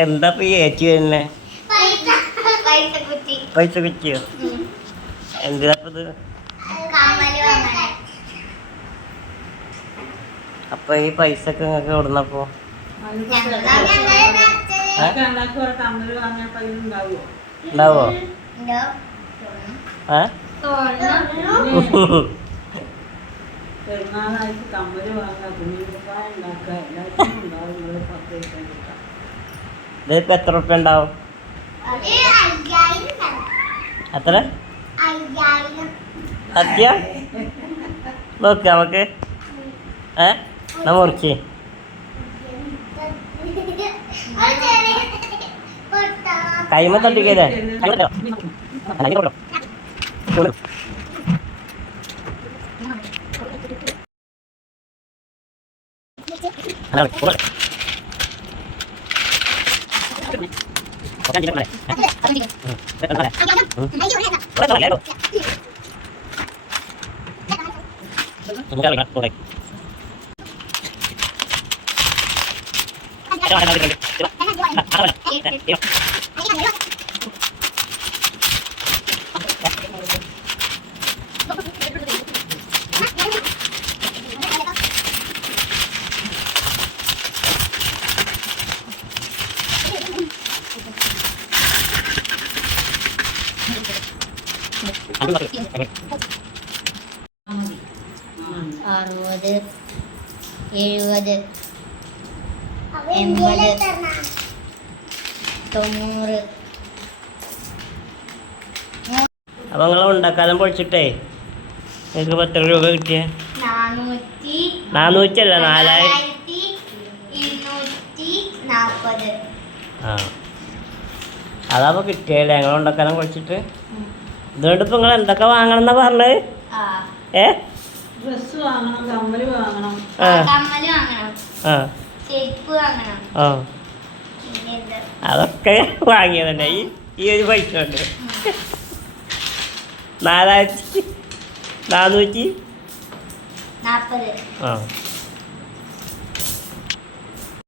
എന്താ ഇപ്പൊ ഈ ഏച്ചി തന്നെ പൈസ കുറ്റിയോ? എന്തിനാപ്പത്? അപ്പൊ ഈ പൈസ ഒക്കെ നിങ്ങൾക്ക് എവിടുന്നപ്പോ? ഉണ്ടാവോ? ഇതിപ്പോ എത്ര റുപ്യ ഉണ്ടാവും? എത്ര സത്യ നോക്ക നമുക്ക് എന്നാ മുറിച്ച് കൈമ തട്ടിക്കല്ലേ അറുപത് 70 80 90. അപ്പൊ നിങ്ങൾ ഉണ്ടാക്കാനും പൊളിച്ചിട്ടേ നിങ്ങൾക്ക് എത്ര രൂപ കിട്ടിയ? 400 അല്ല 4240. ആ അതാപ്പോ കിട്ടിയല്ലേ ഞങ്ങൾ ഉണ്ടാക്കാനും പൊളിച്ചിട്ട്. ഇതുകൊണ്ട് ഇപ്പൊ നിങ്ങൾ എന്തൊക്കെ വാങ്ങണം എന്നാ പറഞ്ഞത്? ഡ്രസ് വാങ്ങണം, കമ്മല് വാങ്ങണം, ചെരുപ്പ് വാങ്ങണം. അതൊക്കെ വാങ്ങിയതന്നെ ഈ ഒരു പൈസ ഉണ്ട്. 4440. ആ